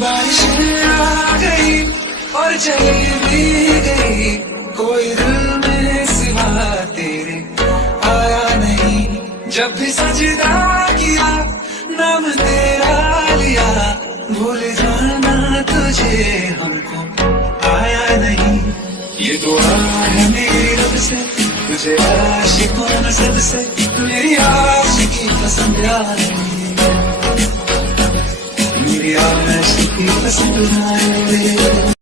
बारिशें आ गई और चली भी गई, कोई दिल में सिवा तेरे आया नहीं। जब भी सजदा किया नाम तेरा लिया, भूल जाना तुझे हमको आया नहीं। ये दुआ है मेरी रब से, तुझे आशिकों नज़र से मेरी आशिकी पसंद आ रही, मेरी आशिकी पसंद आए।